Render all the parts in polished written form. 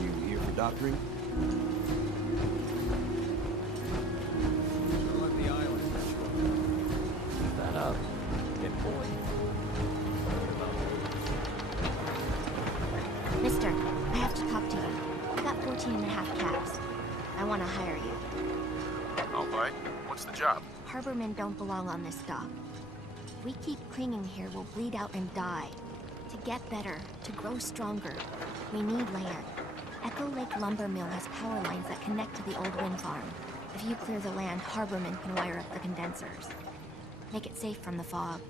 You here for doctoring? Still at the island. Keep that up. Get boy. Mister, I have to talk to you. I got 14 and a half caps. I want to hire you. All right. What's the job? Harbormen don't belong on this dock. If we keep clinging here, we'll bleed out and die. To get better, to grow stronger, we need land. Echo Lake Lumber Mill has power lines that connect to the old wind farm. If you clear the land, Harbormen can wire up the condensers. Make it safe from the fog.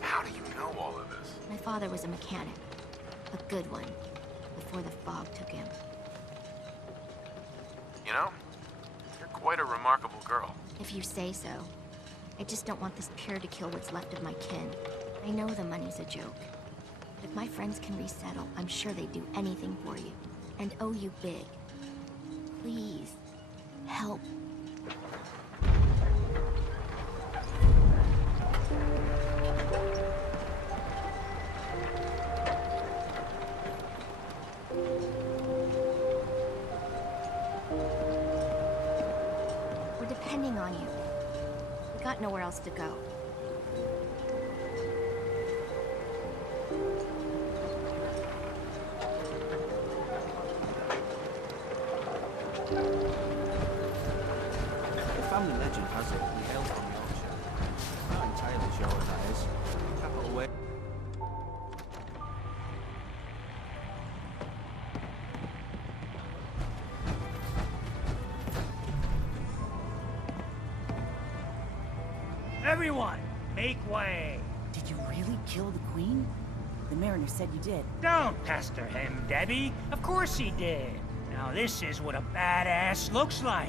How do you know all of this? My father was a mechanic. A good one. Before the fog took him. You know, you're quite a remarkable girl. If you say so. I just don't want this pier to kill what's left of my kin. I know the money's a joke. But if my friends can resettle, I'm sure they'd do anything for you. And owe you big. Please, help. We're depending on you. We got nowhere else to go. The family legend has it we hail from Yorkshire. Not entirely sure what that is. Capital way. Everyone, make way. Did you really kill the queen? The mariner said you did. Don't pester him, Debbie. Of course he did. Now this is what a badass looks like.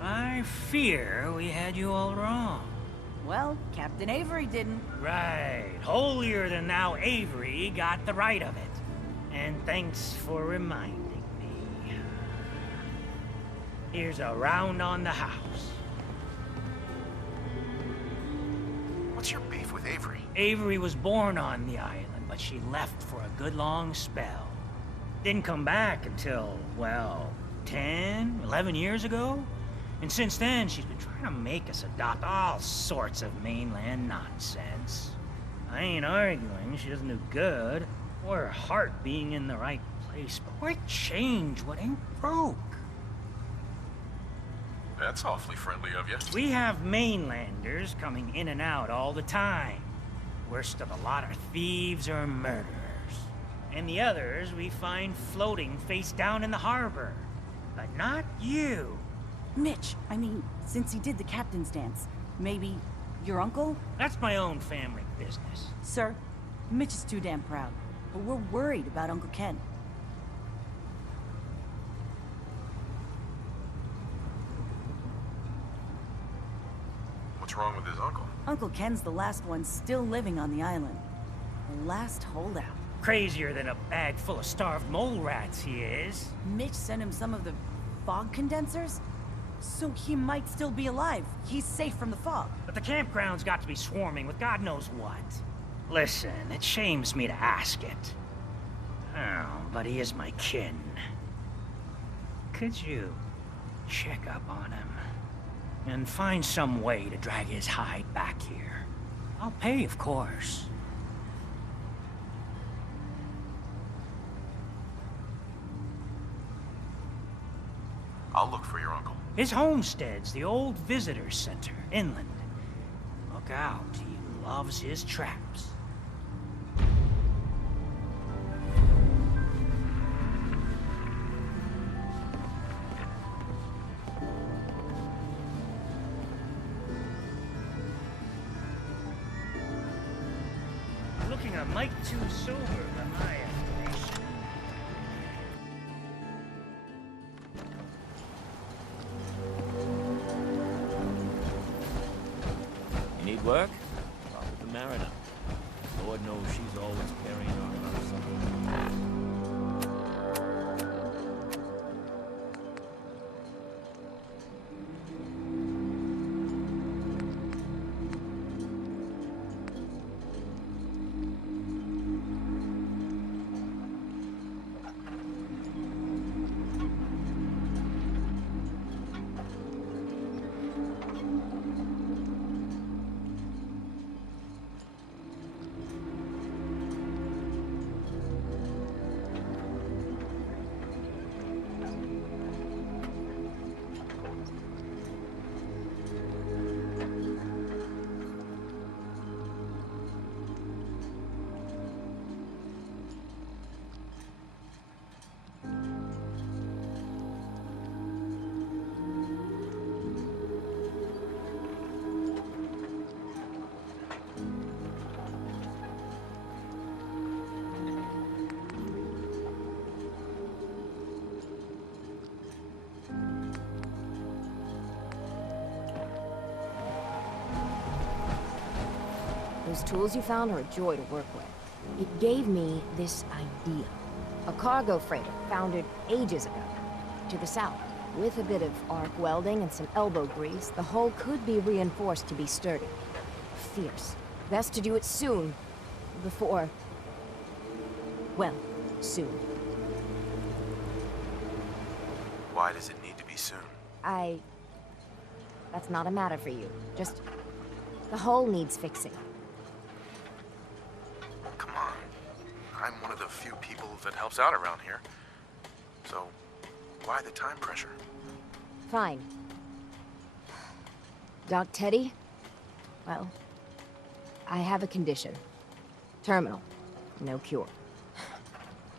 I fear we had you all wrong. Well, Captain Avery didn't. Right. Holier than thou Avery got the right of it. And thanks for reminding me. Here's a round on the house. What's your beef with Avery? Avery was born on the island, but she left for a good long spell. Didn't come back until, well, 10, 11 years ago? And since then, she's been trying to make us adopt all sorts of mainland nonsense. I ain't arguing she doesn't do good, or her heart being in the right place, but why change what ain't broke? That's awfully friendly of you. We have mainlanders coming in and out all the time. Worst of the lot are thieves or murderers. And the others we find floating face down in the harbor. But not you. Mitch, I mean, since he did the captain's dance, maybe your uncle? That's my own family business. Sir, Mitch is too damn proud, but we're worried about Uncle Ken. What's wrong with his uncle? Uncle Ken's the last one still living on the island. The last holdout. Crazier than a bag full of starved mole rats he is. Mitch sent him some of the fog condensers? So he might still be alive. He's safe from the fog. But the campground's got to be swarming with God knows what. Listen, it shames me to ask it. Oh, but he is my kin. Could you check up on him? And find some way to drag his hide back here. I'll pay, of course. I'll look for your uncle. His homestead's the old visitor center, inland. Look out, he loves his traps. Looking a mite too sober by my estimation. You need work? Talk with the mariner. Lord knows she's always carrying on about something. Those tools you found are a joy to work with. It gave me this idea. A cargo freighter founded ages ago, to the south. With a bit of arc welding and some elbow grease, the hull could be reinforced to be sturdy. Fierce. Best to do it soon, before... well, soon. Why does it need to be soon? That's not a matter for you. Just... the hull needs fixing. Come on. I'm one of the few people that helps out around here. So, why the time pressure? Fine. Doc Teddy? Well, I have a condition. Terminal. No cure.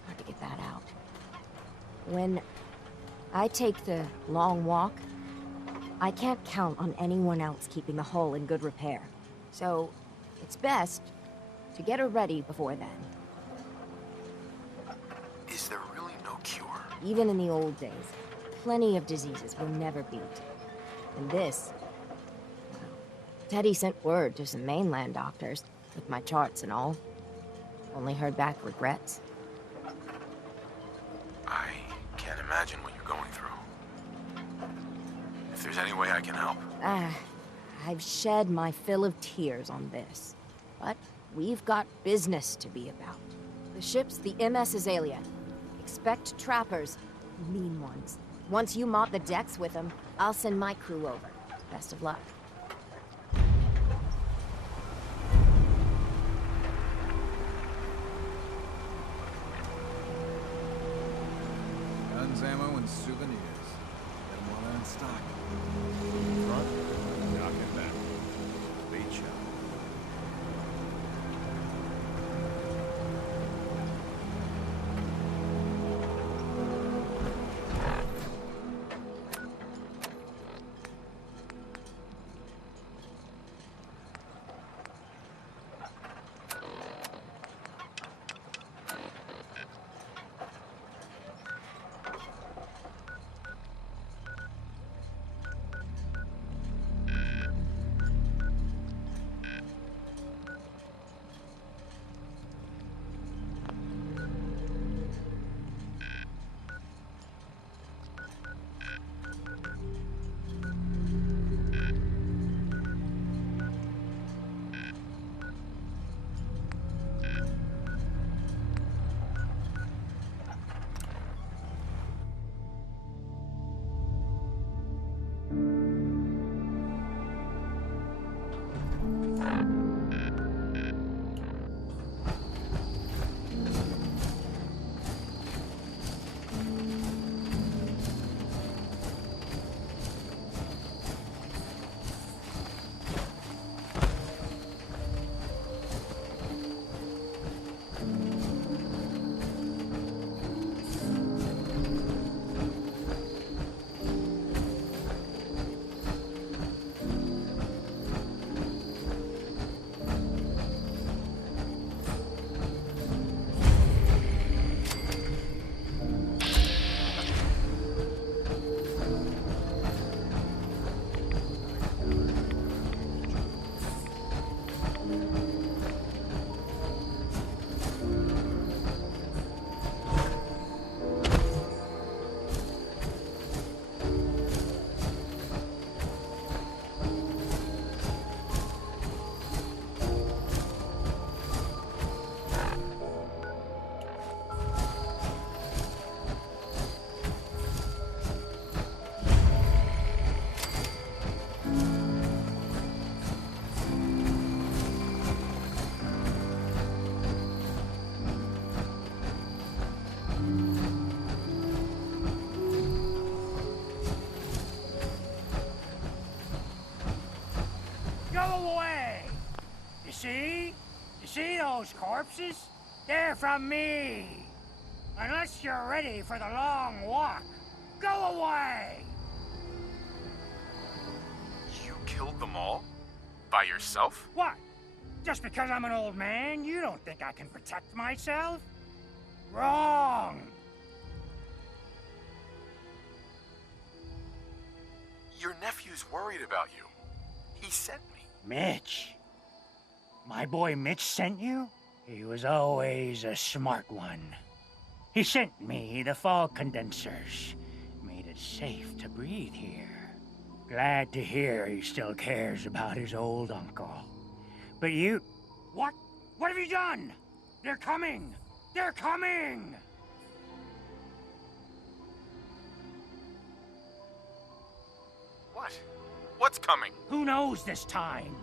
Hard to get that out. When I take the long walk, I can't count on anyone else keeping the hull in good repair. So, it's best to get her ready before then. Is there really no cure? Even in the old days, plenty of diseases were never beat. And this... well, Teddy sent word to some mainland doctors, with my charts and all. Only heard back regrets. I can't imagine what you're going through. If there's any way I can help. I've shed my fill of tears on this. But we've got business to be about. The ship's the MS Azalea. Expect trappers, mean ones. Once you mop the decks with them, I'll send my crew over. Best of luck. Guns, ammo, and souvenirs. Get them while they're in stock. Front, dock and back. Beach shop. See those corpses? They're from me. Unless you're ready for the long walk, go away! You killed them all? By yourself? What? Just because I'm an old man, you don't think I can protect myself? Wrong! Your nephew's worried about you. He sent me. Mitch. My boy Mitch sent you? He was always a smart one. He sent me the fog condensers. Made it safe to breathe here. Glad to hear he still cares about his old uncle. But you... What? What have you done? They're coming! They're coming! What? What's coming? Who knows this time?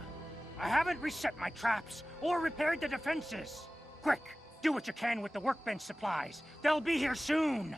I haven't reset my traps or repaired the defenses. Quick, do what you can with the workbench supplies. They'll be here soon.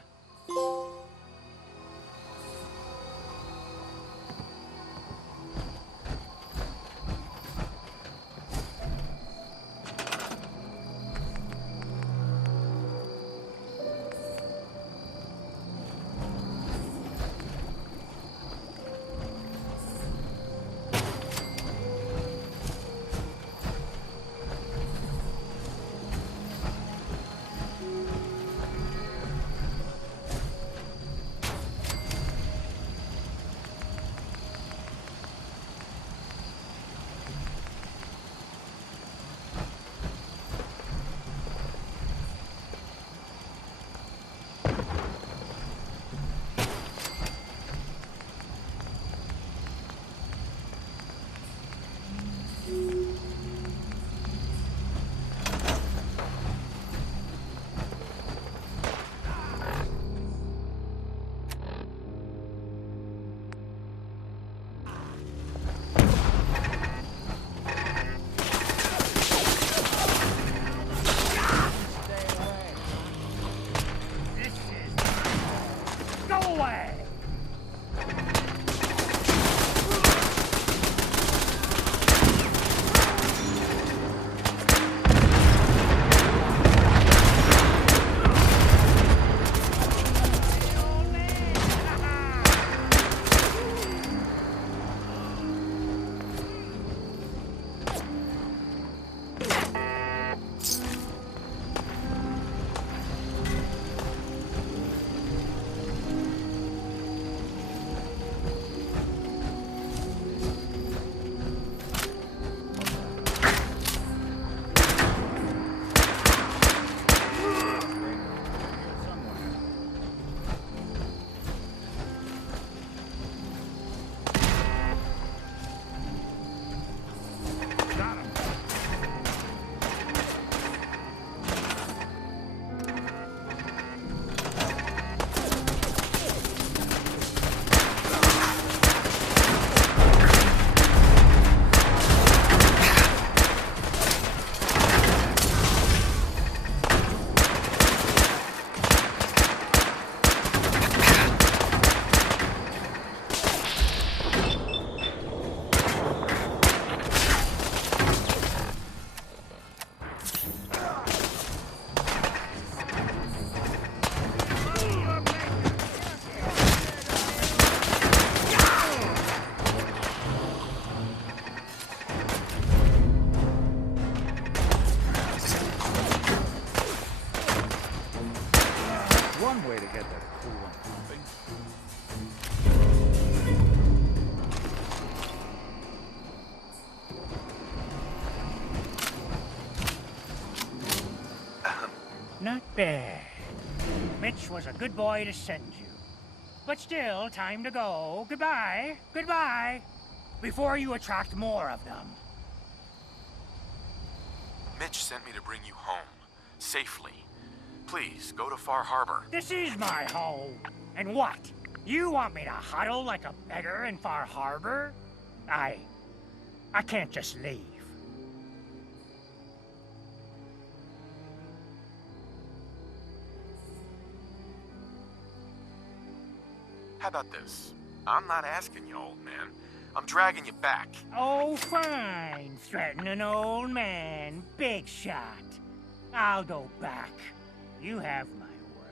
Not bad. Mitch was a good boy to send you. But still, time to go. Goodbye. Goodbye. Before you attract more of them. Mitch sent me to bring you home. Safely. Please, go to Far Harbor. This is my home. And what? You want me to huddle like a beggar in Far Harbor? I can't just leave. How about this? I'm not asking you, old man. I'm dragging you back. Oh, fine. Threaten an old man. Big shot. I'll go back. You have my word.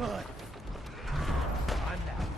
Good. On that.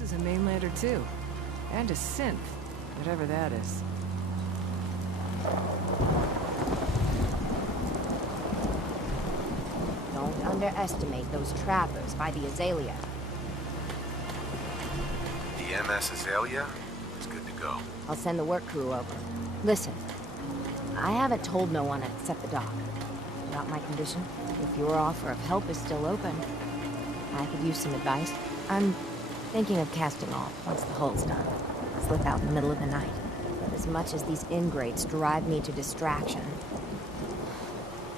This is a mainlander too. And a synth, whatever that is. Don't underestimate those trappers by the Azalea. The MS Azalea is good to go. I'll send the work crew over. Listen, I haven't told no one except the doc about my condition. If your offer of help is still open, I could use some advice. I'm thinking of casting off once the hull's done. Slip out in the middle of the night. But as much as these ingrates drive me to distraction,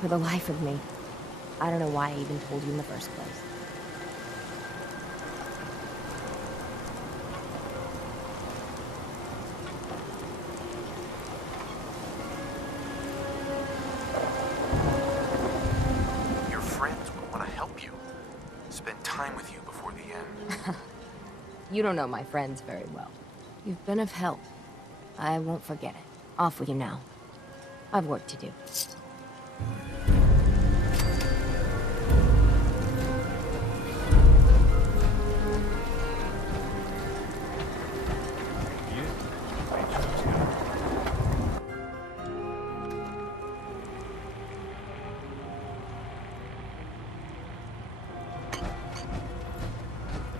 for the life of me, I don't know why I even told you in the first place. Your friends will want to help you. Spend time with you before the end. You don't know my friends very well. You've been of help. I won't forget it. Off with you now. I've work to do.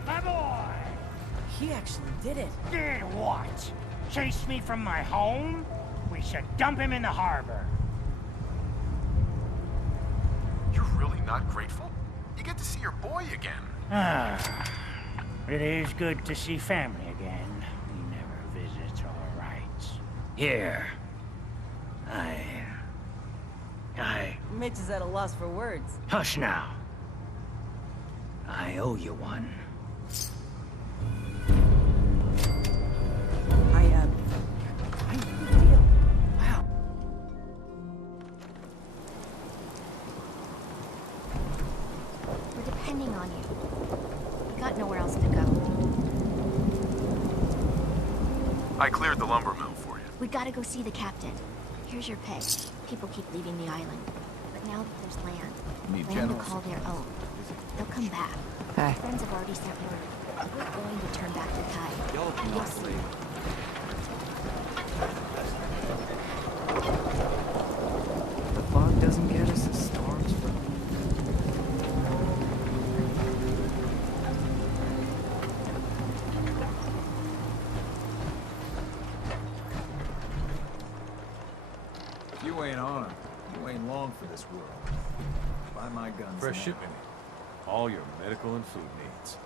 My boy! He actually did it. Did what? Chased me from my home? We should dump him in the harbor. You're really not grateful? You get to see your boy again. Ah, it is good to see family again. We never visit our rights. Here. Mitch is at a loss for words. Hush now. I owe you one. I need a deal. Wow. We're depending on you. We got nowhere else to go. I cleared the lumber mill for you. We gotta go see the captain. Here's your pay. People keep leaving the island. But now that there's land, Need land to generals. call their own. They'll come back. Hey. Friends have already sent word. We're going to turn back the tide. Y'all can You'll see. The fog doesn't get us, the storms will. If you ain't armed, you ain't long for this world. Buy my guns. Fresh now. shipment. All your medical and food needs.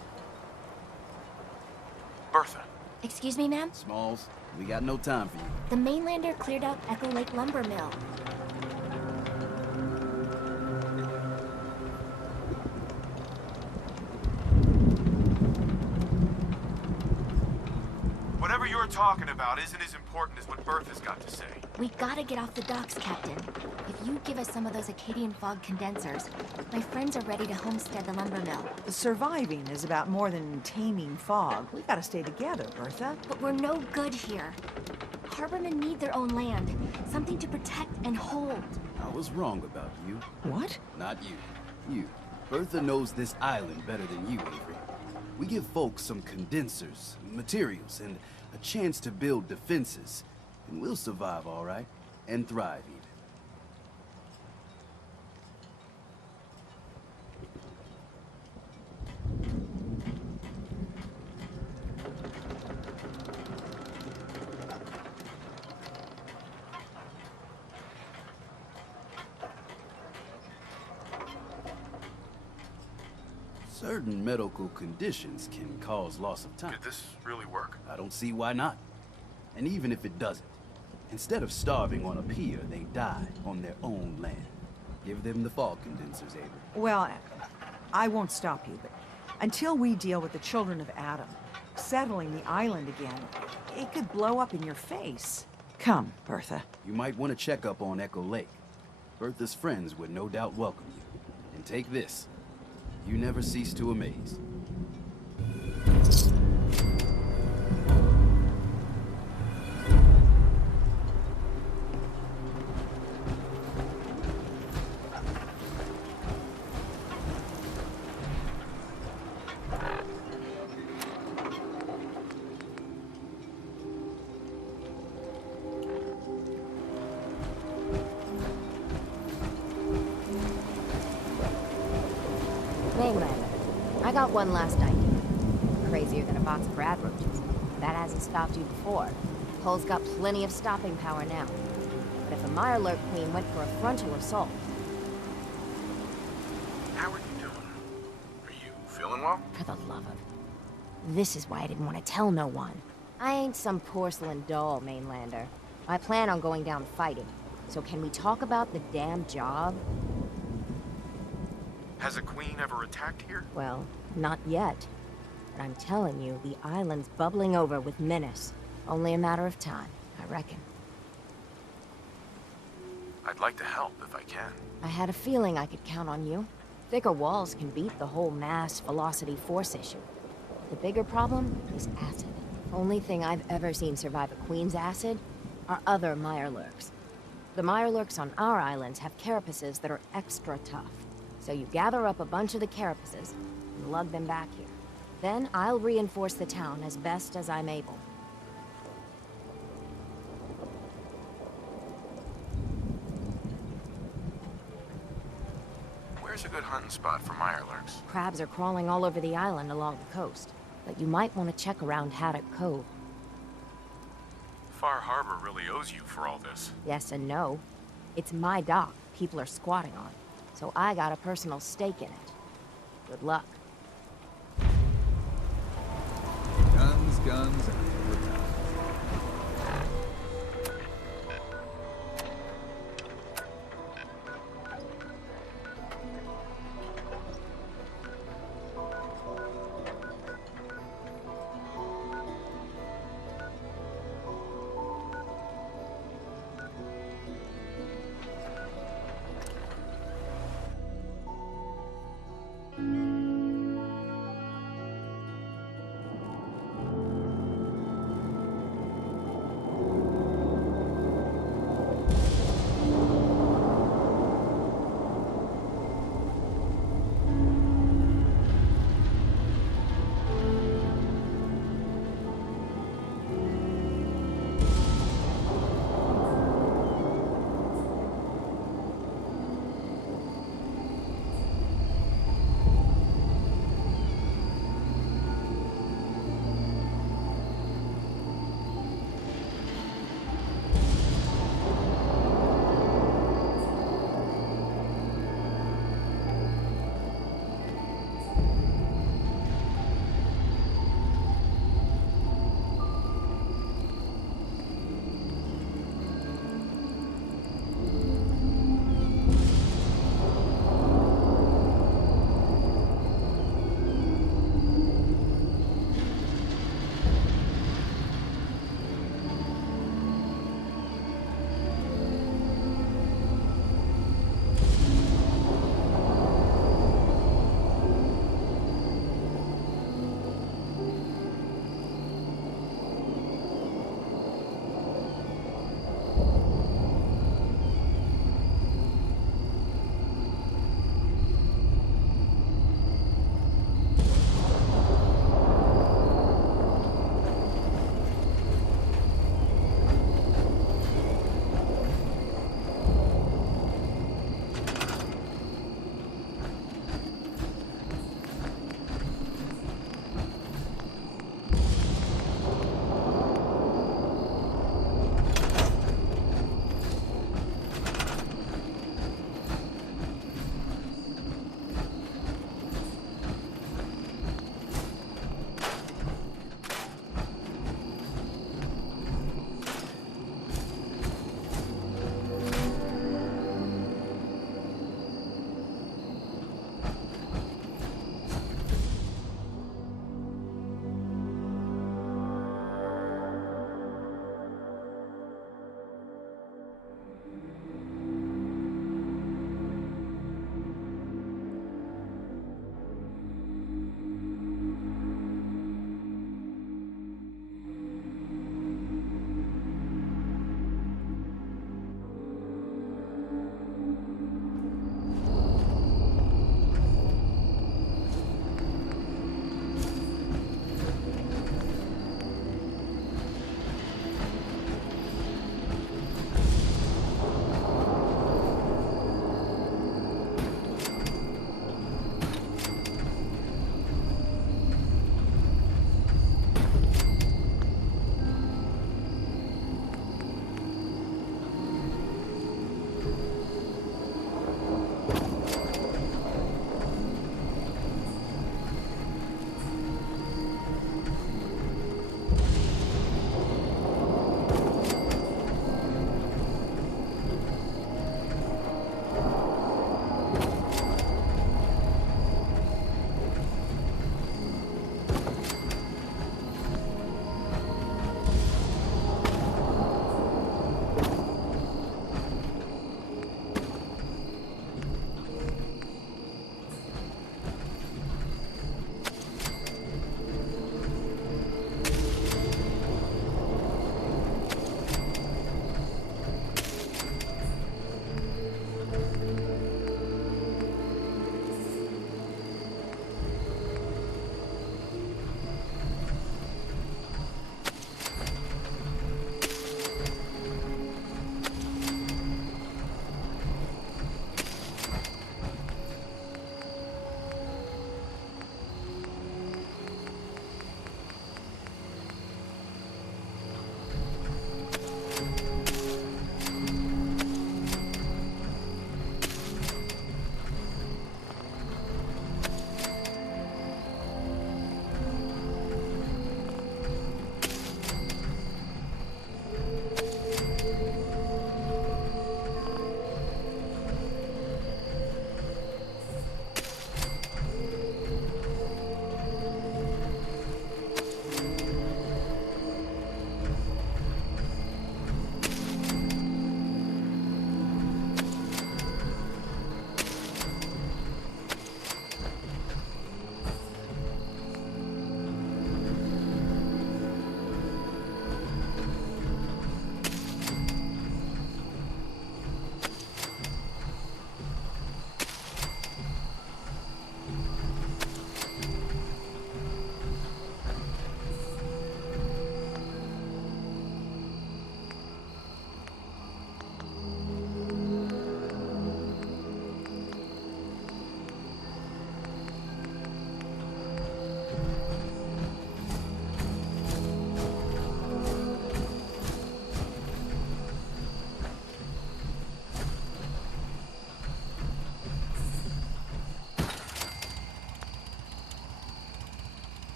Bertha, Excuse me, ma'am? Smalls, we got no time for you. The mainlander cleared out Echo Lake Lumber Mill. whatever you're talking about isn't as important as what Bertha's got to say. We gotta get off the docks, Captain. If you give us some of those Acadian fog condensers, my friends are ready to homestead the lumber mill. Surviving is about more than taming fog. We gotta stay together, Bertha. But we're no good here. Harbormen need their own land, something to protect and hold. I was wrong about you. What? Not you. You. Bertha knows this island better than you, Avery. We give folks some condensers, materials, and a chance to build defenses. And we'll survive all right. And thrive, even. Certain medical conditions can cause loss of time. Did this really work? I don't see why not. And even if it doesn't, instead of starving on a pier, they die on their own land. Give them the fog condensers, Avery. Well, I won't stop you, but until we deal with the children of Adam, settling the island again, it could blow up in your face. Come, Bertha. You might want to check up on Echo Lake. Bertha's friends would no doubt welcome you. And take this. You never cease to amaze. mainlander. I got one last idea. Crazier than a box of rad roaches. That hasn't stopped you before. Hull's got plenty of stopping power now. But if a Mirelurk Queen went for a frontal assault... How are you doing? Are you feeling well? For the love of... This is why I didn't want to tell no one. I ain't some porcelain doll, mainlander. I plan on going down fighting. So can we talk about the damn job? Has a queen ever attacked here? Well, not yet. But I'm telling you, the island's bubbling over with menace. Only a matter of time, I reckon. I'd like to help if I can. I had a feeling I could count on you. Thicker walls can beat the whole mass velocity force issue. The bigger problem is acid. Only thing I've ever seen survive a queen's acid are other Mirelurks. The Mirelurks on our islands have carapaces that are extra tough. So you gather up a bunch of the carapaces and lug them back here. Then I'll reinforce the town as best as I'm able. Where's a good hunting spot for Mirelurks? Crabs are crawling all over the island along the coast. But you might want to check around Haddock Cove. Far Harbor really owes you for all this. Yes and no. It's my dock people are squatting on. So I got a personal stake in it. Good luck. Guns, guns, and more guns.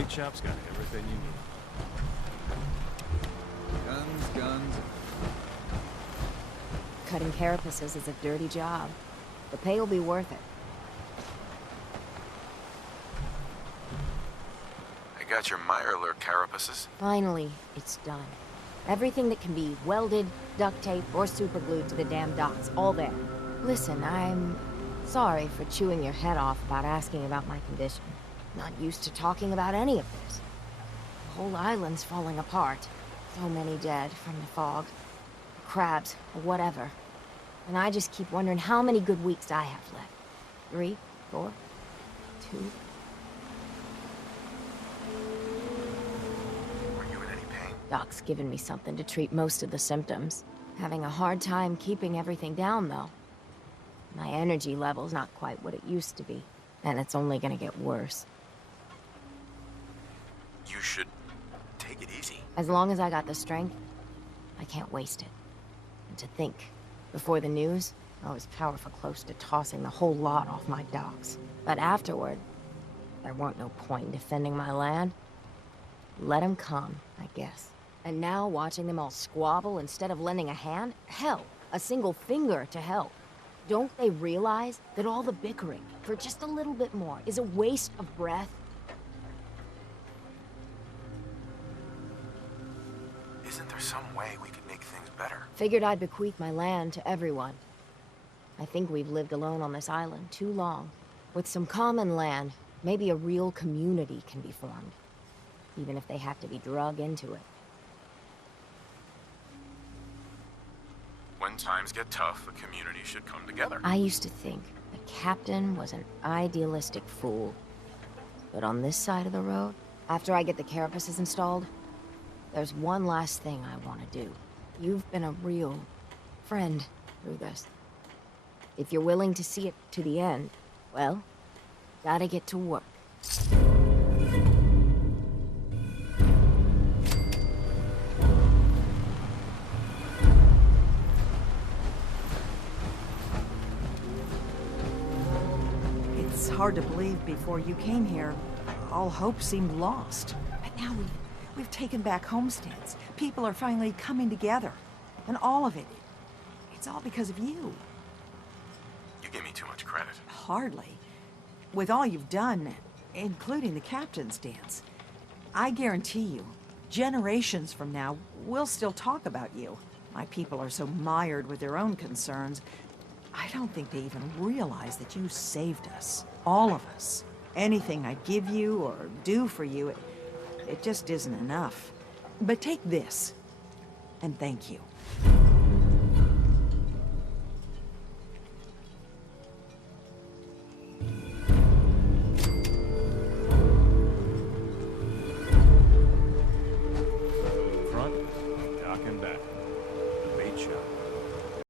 Bait shop's got everything you need. Guns, guns. Cutting carapaces is a dirty job. The pay will be worth it. I got your Mirelurk carapaces. Finally, it's done. Everything that can be welded, duct taped, or superglued to the damn docks, all there. Listen, I'm sorry for chewing your head off about asking about my condition. Not used to talking about any of this. The whole island's falling apart. So many dead from the fog, the crabs, or whatever. And I just keep wondering how many good weeks I have left. 3, 4, 2. Are you in any pain? Doc's given me something to treat most of the symptoms. Having a hard time keeping everything down, though. My energy level's not quite what it used to be, and it's only gonna get worse. You should take it easy. As long as I got the strength, I can't waste it. And to think, before the news, I was powerful close to tossing the whole lot off my docks. But afterward, there weren't no point in defending my land. Let 'em come, I guess. And now watching them all squabble instead of lending a hand? Hell, a single finger to help. Don't they realize that all the bickering for just a little bit more is a waste of breath? Isn't there some way we could make things better? Figured I'd bequeath my land to everyone. I think we've lived alone on this island too long. With some common land, maybe a real community can be formed. Even if they have to be drug into it. When times get tough, a community should come together. I used to think the captain was an idealistic fool. But on this side of the road, after I get the carapaces installed, there's one last thing I want to do. You've been a real friend through this. If you're willing to see it to the end, well, gotta get to work. It's hard to believe before you came here, all hope seemed lost. But now we've taken back homesteads. People are finally coming together. And all of it, it's all because of you. You give me too much credit. Hardly. With all you've done, including the captain's dance, I guarantee you, generations from now, we'll still talk about you. My people are so mired with their own concerns, I don't think they even realize that you saved us. All of us. Anything I give you or do for you, it just isn't enough. But take this, and thank you.